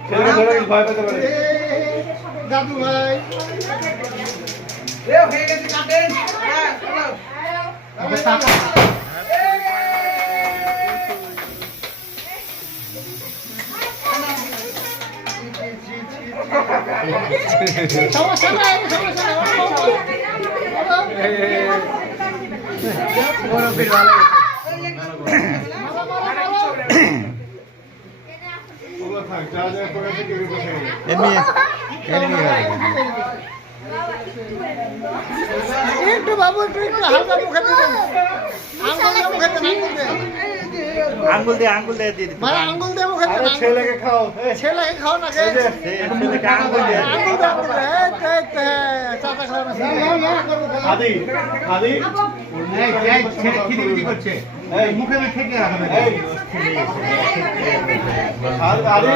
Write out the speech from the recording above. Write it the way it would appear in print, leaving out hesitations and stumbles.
ছেলেকে ধরে ভয় পেতে পারে। দাদু ভাই হয়ে গেছে কাটেন। হ্যাঁ চলো। সমস্যা নাই ওগুলো থাক, যা যা করেছে কেউ বসে গেছে। একটু বাবু একটু হালকা মুখে দিবেন মুখে আঙ্গুল দিয়ে দিয়ে দিতে ভাই আঙ্গুল দিয়ে মুখে আরে ছেলেকে খাও। ছেলেকে খাও না এই যে, ছেলেকে আঙ্গুল দিয়ে আঙ্গুল দিয়ে চাচা খাওয়া না আদি আদি ছেলে খিদিবিদি করছে মুখে ঠেকে রাখবে এই আদি